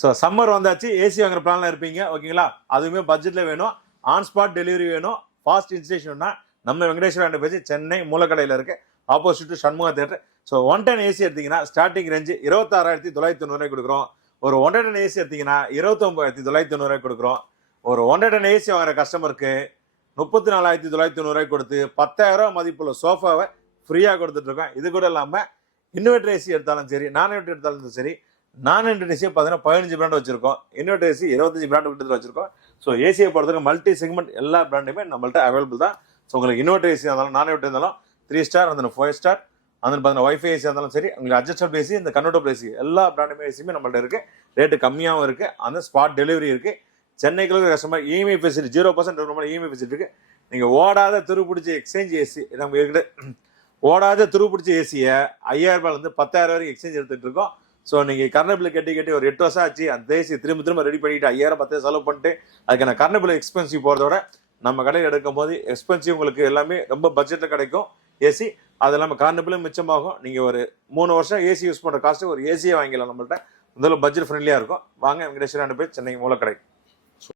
So summer வந்தாச்சு, AC வாங்குற பிளான்ல இருப்பீங்க ஓகேங்களா? அதுவுமே பட்ஜெட்ல வேணும், ஆன் ஸ்பாட் டெலிவரி வேணும், ஃபாஸ்ட் இன்ஸ்டலேஷன்னா நம்ம வெங்கடேஸ்வரா பேசி சென்னை மூலக்கடையில் இருக்கு, ஆப்போசிட் சண்முகா தேட்டர். ஸோ 110 ஏசி எடுத்தீங்கன்னா ஸ்டார்டிங் ரேஞ்சு 26,990 கொடுக்குறோம். ஒரு 110 ஏசி எடுத்தீங்கன்னா 29,990 கொடுக்குறோம். ஒரு 110 ஏசி வாங்குற கஸ்டமருக்கு 34,990 கொடுத்து 10,000 மதிப்புள்ள சோஃபாவை ஃப்ரீயாக கொடுத்துட்டு இருக்கோம். இது கூட இல்லாமல் இன்வெர்டர் ஏசி எடுத்தாலும் சரி, நான் இன்வெர்டர் எடுத்தாலும் சரி, நான் இன்வெர்டர் ஏசியை பார்த்தீங்கன்னா 15 பிராண்ட் வச்சிருக்கோம், இன்வெர்டர் ஏசி 25 பிராண்ட் விட்டு வச்சிருக்கோம். ஸோ ஏசியை பொறுத்தவரைக்கும் மல்டி செக்மெண்ட் எல்லா பிராண்டுமே நம்மள்ட்ட அவைலபிள் தான். ஸோ உங்களுக்கு இன்வெர்டர் ஏசி இருந்தாலும் நான் இன்வெர்டர் இருந்தாலும் 3 ஸ்டார் அந்த 5 ஸ்டார் அந்த பார்த்தீங்கன்னா ஒய்ஃபை ஏசி இருந்தாலும் சரி, உங்களுக்கு அட்ஜஸ்டபிள் ஏசி, இந்த கன்வெர்டபிள் ஏசி எல்லா பிராண்டுமே ஏசியுமே நம்மள்ட்ட இருக்கு. ரேட்டு கம்மியாகவும் இருக்கு, அந்த ஸ்பாட் டெலிவரி இருக்கு. சென்னைக்குள்ள customer EMI facility 0% EMI facility இருக்கு. நீங்க ஓடாத துருப்பிடிச்ச எக்ஸ்சேஞ்ச் ஏசி நம்ம கிட்ட ஓடாத துருப்பிடிச்ச ஏசியை 5,000 ரூபாயிலிருந்து 10,000 வரைக்கும் எக்ஸ்சேஞ்ச் எடுத்துட்டு இருக்கோம். ஸோ நீங்க கரண்ட் பில் கட்டி ஒரு 8 வருஷம் ஆச்சு, அந்த ஏசி திரும்ப ரெடி பண்ணிட்டு 5,000 10,000 செலவு பண்ணிட்டு அதுக்கான கரண்ட் பில் எக்ஸ்பென்சிவ் போறதோட நம்ம கடையில் எடுக்கும் போது எக்ஸ்பென்சிவ் உங்களுக்கு எல்லாமே ரொம்ப பட்ஜெட்ல கிடைக்கும் ஏசி. அது இல்லாமல் கரண்ட் பில்லும் மிச்சமாகும். நீங்க ஒரு 3 வருஷம் ஏசி யூஸ் பண்ற காஸ்ட் ஒரு ஏசியை வாங்கிக்கலாம் நம்மள்ட்ட. முதல்ல பட்ஜெட் ஃப்ரெண்ட்லியா இருக்கும். வாங்க வெங்கடேஸ்வரா பேர், சென்னை மூலக்கடை.